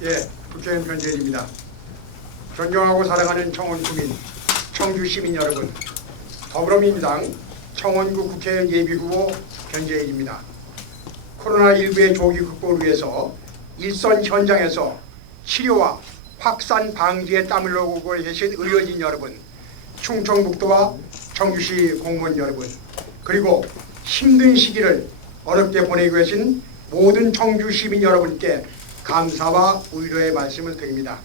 예, 국회의원 변재일입니다. 존경하고 사랑하는 청원 주민, 청주 시민 여러분, 더불어민주당 청원구 국회의원 예비후보 변재일입니다. 코로나19의 조기 극복을 위해서 일선 현장에서 치료와 확산 방지에 땀을 흘리고 계신 의료진 여러분, 충청북도와 청주시 공무원 여러분, 그리고 힘든 시기를 어렵게 보내고 계신 모든 청주 시민 여러분께 감사와 위로의 말씀을 드립니다.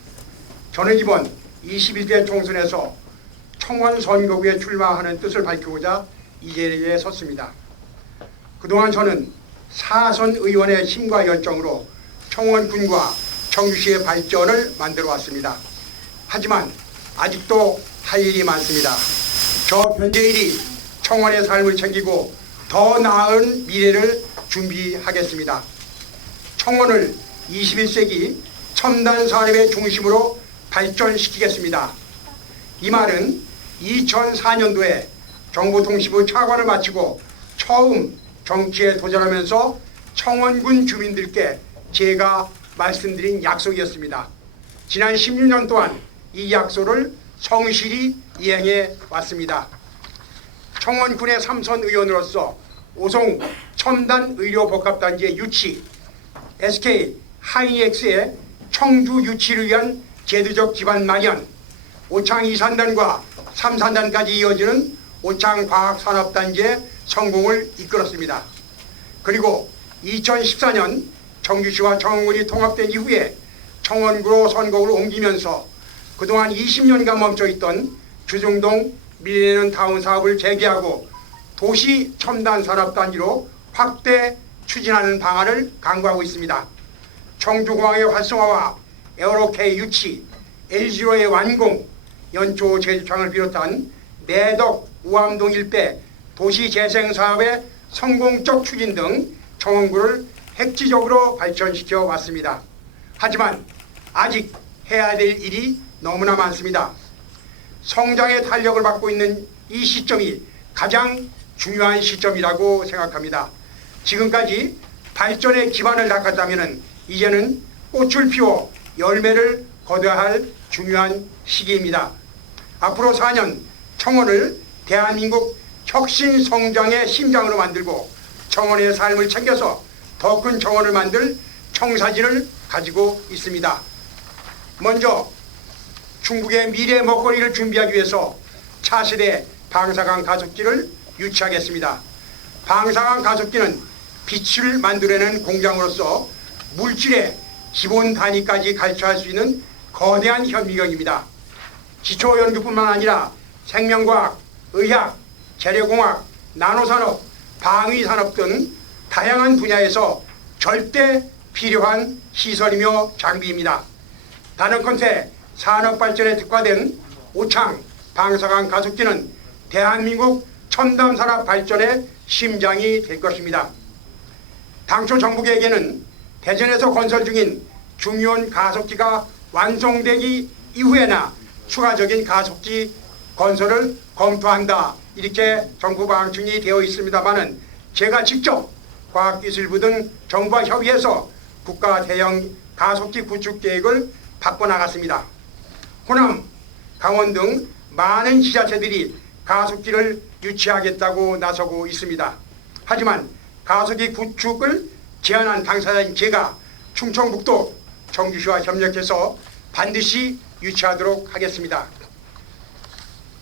저는 이번 21대 총선에서 청원 선거구에 출마하는 뜻을 밝히고자 이 자리에 섰습니다. 그동안 저는 사선 의원의 힘과 열정으로 청원군과 청주시의 발전을 만들어 왔습니다. 하지만 아직도 할 일이 많습니다. 저 변재일이 청원의 삶을 챙기고 더 나은 미래를 준비하겠습니다. 청원을 21세기 첨단 산업의 중심으로 발전시키겠습니다. 이 말은 2004년도에 정보통신부 차관을 마치고 처음 정치에 도전하면서 청원군 주민들께 제가 말씀드린 약속이었습니다. 지난 16년 동안 이 약속을 성실히 이행해 왔습니다. 청원군의 3선 의원으로서 오송 첨단의료복합단지의 유치, SK 하이닉스의 청주 유치를 위한 제도적 기반 마련, 오창 2산단과 3산단까지 이어지는 오창 과학산업단지의 성공을 이끌었습니다. 그리고 2014년 청주시와 청원군이 통합된 이후에 청원구로 선거구로 옮기면서 그동안 20년간 멈춰있던 주중동 밀레니엄 타운 사업을 재개하고 도시 첨단 산업단지로 확대 추진하는 방안을 강구하고 있습니다. 청주공항의 활성화와 에어로케이 유치, LG로의 완공, 연초 제주창을 비롯한 내덕, 우암동 일대 도시재생사업의 성공적 추진 등 청원구를 획기적으로 발전시켜 왔습니다. 하지만 아직 해야 될 일이 너무나 많습니다. 성장의 탄력을 받고 있는 이 시점이 가장 중요한 시점이라고 생각합니다. 지금까지 발전의 기반을 닦았다면 이제는 꽃을 피워 열매를 거둬야 할 중요한 시기입니다. 앞으로 4년 청원을 대한민국 혁신 성장의 심장으로 만들고 청원의 삶을 챙겨서 더 큰 청원을 만들 청사진을 가지고 있습니다. 먼저 중국의 미래 먹거리를 준비하기 위해서 차세대 방사강 가속기를 유치하겠습니다. 방사강 가속기는 빛을 만들어내는 공장으로서 물질의 기본 단위까지 가르쳐할 수 있는 거대한 현미경입니다. 기초연구뿐만 아니라 생명과학, 의학, 재료공학, 나노산업, 방위산업 등 다양한 분야에서 절대 필요한 시설이며 장비입니다. 단언컨대 산업발전에 특화된 오창 방사강 가속기는 대한민국 첨단산업 발전의 심장이 될 것입니다. 당초 정부 계획에는 대전에서 건설 중인 중요한 가속기가 완성되기 이후에나 추가적인 가속기 건설을 검토한다, 이렇게 정부 방침이 되어 있습니다마는 제가 직접 과학기술부 등 정부와 협의해서 국가 대형 가속기 구축 계획을 바꿔나갔습니다. 호남, 강원 등 많은 지자체들이 가속기를 유치하겠다고 나서고 있습니다. 하지만 가속기 구축을 제안한 당사자인 제가 충청북도 청주시와 협력해서 반드시 유치하도록 하겠습니다.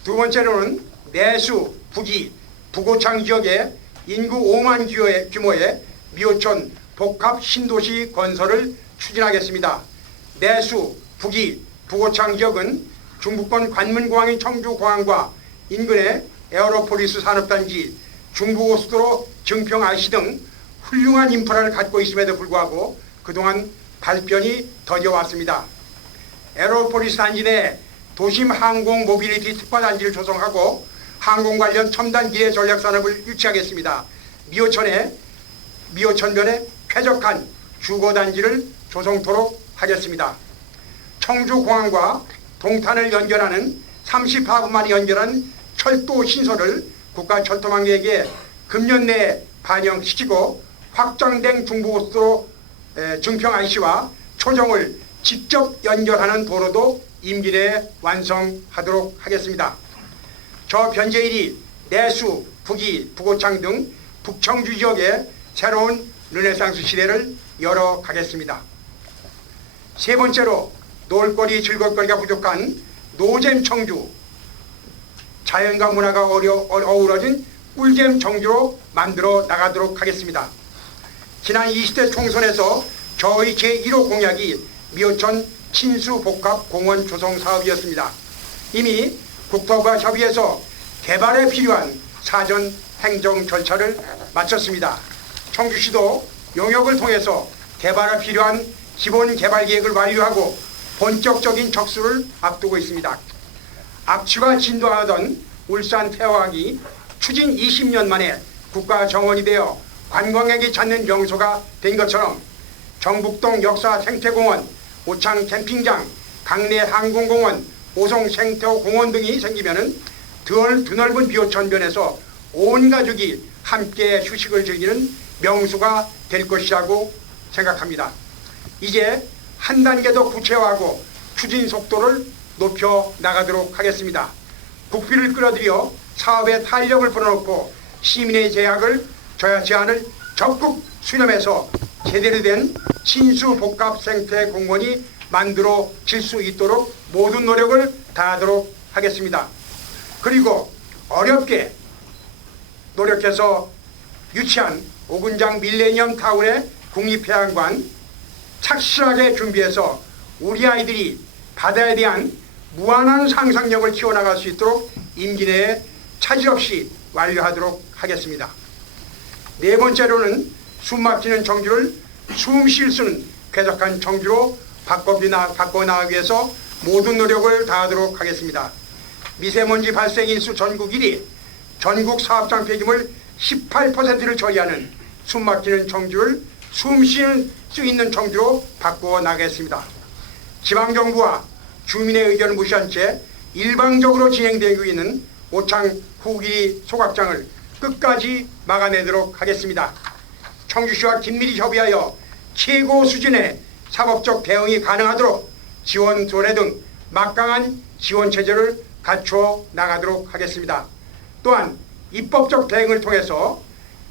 두 번째로는 내수, 부기, 부고창 지역에 인구 5만 규모의 미호천 복합 신도시 건설을 추진하겠습니다. 내수, 부기, 부고창 지역은 중부권 관문공항인 청주공항과 인근의 에어로폴리스 산업단지, 중부고속도로 증평 IC 등 훌륭한 인프라를 갖고 있음에도 불구하고 그동안 발전이 더뎌 왔습니다. 에어로폴리스 단지 내 도심 항공 모빌리티 특화단지를 조성하고 항공 관련 첨단 기계 전략 산업을 유치하겠습니다. 미호천변에 쾌적한 주거단지를 조성토록 하겠습니다. 청주공항과 동탄을 연결하는 34분만이 연결한 철도 신설을 국가철도망계획에 금년 내에 반영시키고 확장된 중부고속도로 증평 IC와 초정을 직접 연결하는 도로도 임기 내에 완성하도록 하겠습니다. 저 변제일이 내수, 북이, 부고창 등 북청주 지역에 새로운 르네상스 시대를 열어가겠습니다. 세 번째로 놀거리, 즐길거리가 부족한 노잼 청주, 자연과 문화가 어우러진 꿀잼 청주로 만들어 나가도록 하겠습니다. 지난 20대 총선에서 저의 제1호 공약이 미호천 친수복합공원 조성 사업이었습니다. 이미 국토부와 협의해서 개발에 필요한 사전 행정 절차를 마쳤습니다. 청주시도 용역을 통해서 개발에 필요한 기본 개발 계획을 완료하고 본격적인 접수를 앞두고 있습니다. 악취가 진동하던 울산 태화항이 추진 20년 만에 국가 정원이 되어 관광객이 찾는 명소가 된 것처럼 정북동 역사 생태공원, 오창 캠핑장, 강내 항공공원, 오송 생태공원 등이 생기면은 드넓은 비호천변에서 온 가족이 함께 휴식을 즐기는 명소가 될 것이라고 생각합니다. 이제 한 단계 더 구체화하고 추진 속도를 높여 나가도록 하겠습니다. 국비를 끌어들여 사업에 탄력을 불어넣고 시민의 제안을 적극 수렴해서 제대로 된 친수복합생태공원이 만들어질 수 있도록 모든 노력을 다하도록 하겠습니다. 그리고 어렵게 노력해서 유치한 오군장 밀레니엄 타운의 국립해양관 착실하게 준비해서 우리 아이들이 바다에 대한 무한한 상상력을 키워나갈 수 있도록 임기 내에 차질 없이 완료하도록 하겠습니다. 네 번째로는 숨막히는 청주를 숨 쉴 수 있는 쾌적한 청주로 바꿔나가기 위해서 모든 노력을 다하도록 하겠습니다. 미세먼지 발생 인수 전국 1위, 전국 사업장 폐기물 18%를 처리하는 숨막히는 청주를 숨 쉴 수 있는 청주로 바꿔나가겠습니다. 지방정부와 주민의 의견을 무시한 채 일방적으로 진행되고 있는 오창 후기 소각장을 끝까지 막아내도록 하겠습니다. 청주시와 긴밀히 협의하여 최고 수준의 사법적 대응이 가능하도록 지원 조례 등 막강한 지원 체제를 갖추어 나가도록 하겠습니다. 또한 입법적 대응을 통해서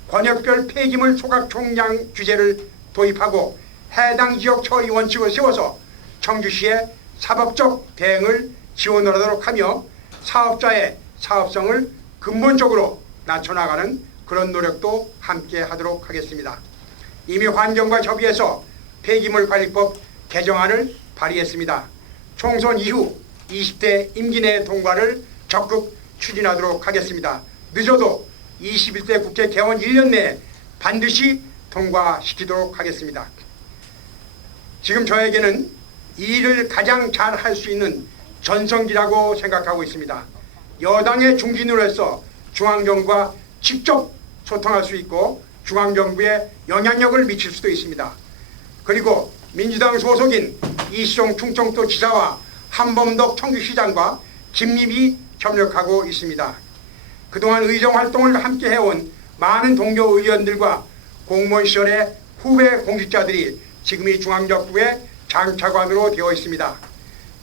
권역별 폐기물 소각 총량 규제를 도입하고 해당 지역 처리 원칙을 세워서 청주시의 사법적 대응을 지원하도록 하며 사업자의 사업성을 근본적으로 낮춰나가는 그런 노력도 함께 하도록 하겠습니다. 이미 환경과 협의해서 폐기물관리법 개정안을 발의했습니다. 총선 이후 20대 임기 내 통과를 적극 추진하도록 하겠습니다. 늦어도 21대 국회 개원 1년 내에 반드시 통과시키도록 하겠습니다. 지금 저에게는 이 일을 가장 잘 할 수 있는 전성기라고 생각하고 있습니다. 여당의 중진으로서 중앙정부와 직접 소통할 수 있고 중앙정부에 영향력을 미칠 수도 있습니다. 그리고 민주당 소속인 이시종 충청도 지사와 한범덕 청주시장과 긴밀히 협력하고 있습니다. 그동안 의정활동을 함께 해온 많은 동료 의원들과 공무원 시절의 후배 공직자들이 지금 이 중앙정부의 장차관으로 되어 있습니다.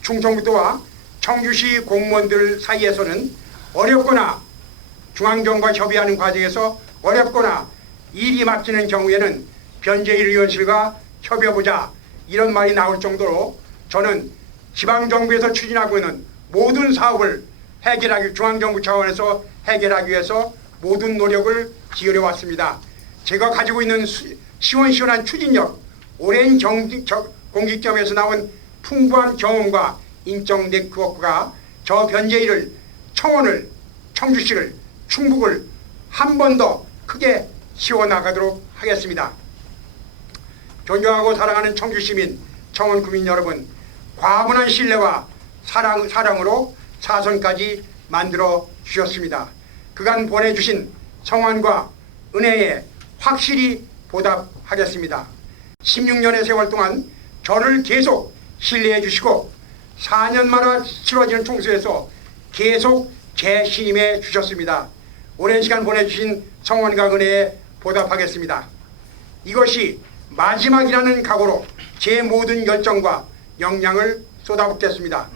충청북도와 청주시 공무원들 사이에서는 어렵거나 중앙정부와 협의하는 과정에서 어렵거나 일이 막히는 경우에는 변재일 의원실과 협의해보자 이런 말이 나올 정도로 저는 지방정부에서 추진하고 있는 모든 사업을 해결하기 중앙정부 차원에서 해결하기 위해서 모든 노력을 기울여 왔습니다. 제가 가지고 있는 시원시원한 추진력, 오랜 공직경험에서 나온 풍부한 경험과 인적 네트워크가 저 변재일을, 청원을, 청주시를, 충북을 한 번 더 크게 키워나가도록 하겠습니다. 존경하고 사랑하는 청주시민, 청원구민 여러분, 과분한 신뢰와 사랑으로 사선까지 만들어 주셨습니다. 그간 보내주신 성원과 은혜에 확실히 보답하겠습니다. 16년의 세월 동안 저를 계속 신뢰해 주시고 4년마다 치러지는 총선에서 계속 재신임해 주셨습니다. 오랜 시간 보내주신 성원과 은혜에 보답하겠습니다. 이것이 마지막이라는 각오로 제 모든 열정과 역량을 쏟아붓겠습니다.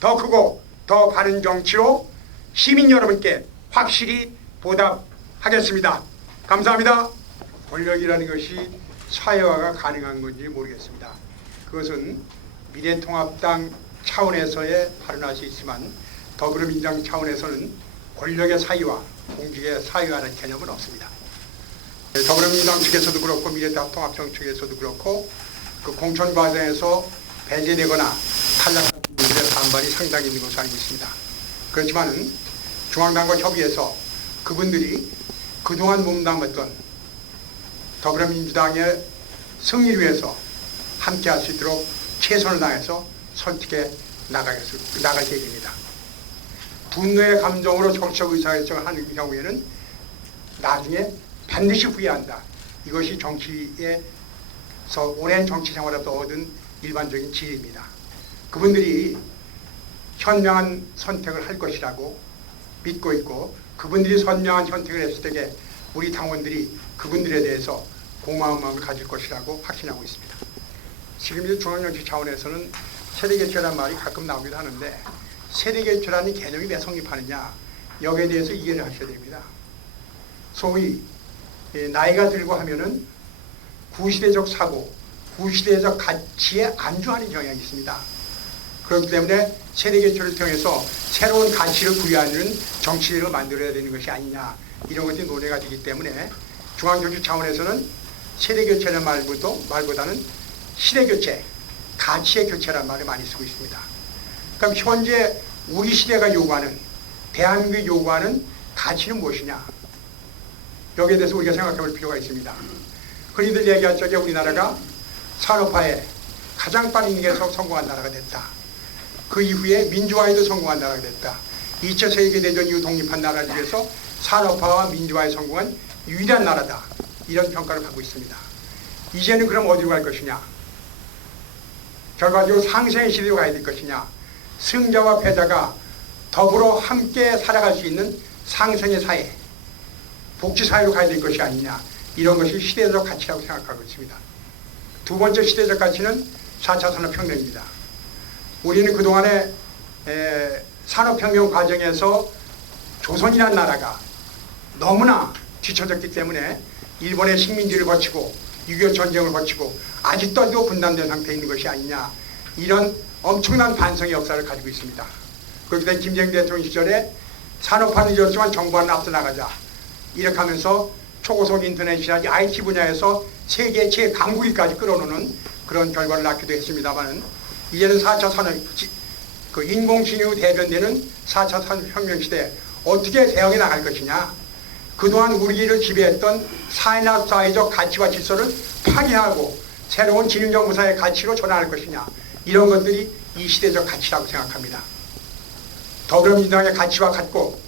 더 크고 더 바른 정치로 시민 여러분께 확실히 보답하겠습니다. 감사합니다. 권력이라는 것이 사회화가 가능한 건지 모르겠습니다. 그것은 미래통합당 차원에서의 발언할 수 있지만 더불어민주당 차원에서는 권력의 사유화, 공직의 사유화라는 개념은 없습니다. 더불어민주당 측에서도 그렇고 미래통합당 측에서도 그렇고 그 공천 과정에서 배제되거나 탈락한 분들의 반발이 상당히 있는 것으로 알고 있습니다. 그렇지만 중앙당과 협의해서 그분들이 그동안 몸담았던 더불어민주당의 승리를 위해서 함께할 수 있도록 최선을 다해서 설득해 나갈 계획입니다. 분노의 감정으로 정치적 의사결정을 하는 경우에는 나중에 반드시 후회한다. 이것이 정치에서 오랜 정치 생활에서 얻은 일반적인 지혜입니다. 그분들이 현명한 선택을 할 것이라고 믿고 있고 그분들이 선명한 선택을 했을 때에 우리 당원들이 그분들에 대해서 고마운 마음을 가질 것이라고 확신하고 있습니다. 지금 이제 중앙정치 차원에서는 세대교체라는 말이 가끔 나오기도 하는데 세대교체라는 개념이 왜 성립하느냐 여기에 대해서 이해를 하셔야 됩니다. 소위 나이가 들고 하면은 구시대적 사고, 구시대적 가치에 안주하는 경향이 있습니다. 그렇기 때문에 세대교체를 통해서 새로운 가치를 부여하는 정치를 만들어야 되는 것이 아니냐 이런 것들이 논의가 되기 때문에 중앙정치 차원에서는 세대교체라는 말보다는 시대교체, 가치의 교체라는 말을 많이 쓰고 있습니다. 그럼 현재 우리 시대가 요구하는, 대한민국이 요구하는 가치는 무엇이냐? 여기에 대해서 우리가 생각해 볼 필요가 있습니다. 흔히들 얘기할 적에 우리나라가 산업화에 가장 빠른 기에서 성공한 나라가 됐다. 그 이후에 민주화에도 성공한 나라가 됐다. 2차 세계대전 이후 독립한 나라 중에서 산업화와 민주화에 성공한 유일한 나라다. 이런 평가를 받고 있습니다. 이제는 그럼 어디로 갈 것이냐? 결과적으로 상생의 시대로 가야 될 것이냐? 승자와 패자가 더불어 함께 살아갈 수 있는 상생의 사회, 복지사회로 가야 될 것이 아니냐? 이런 것이 시대적 가치라고 생각하고 있습니다. 두 번째 시대적 가치는 4차 산업혁명입니다. 우리는 그동안에 산업혁명 과정에서 조선이라는 나라가 너무나 뒤처졌기 때문에 일본의 식민지를 거치고 6.25 전쟁을 거치고 아직도 분단된 상태에 있는 것이 아니냐 이런 엄청난 반성의 역사를 가지고 있습니다. 그렇기 때문에 김정일 대통령 시절에 산업화는 늦었지만 정부화는 앞서 나가자 이렇게 하면서 초고속 인터넷이나 IT 분야에서 세계 최강국위까지 끌어놓는 그런 결과를 낳기도 했습니다만 이제는 4차 산업, 그 인공지능으로 대변되는 4차 산업혁명 시대에 어떻게 대응해 나갈 것이냐. 그동안 우리를 지배했던 사회적 가치와 질서를 파괴하고 새로운 진흥정부사의 가치로 전환할 것이냐. 이런 것들이 이 시대적 가치라고 생각합니다. 더불어민주당의 가치와 같고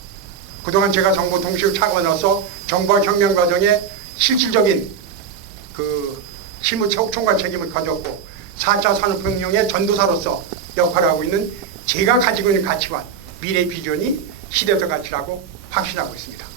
그동안 제가 정부 동식을 차관해서 정부와 혁명 과정에 실질적인 그 실무 총괄 책임을 가졌고 4차 산업혁명의 전도사로서 역할을 하고 있는 제가 가지고 있는 가치관, 미래 비전이 시대적 가치라고 확신하고 있습니다.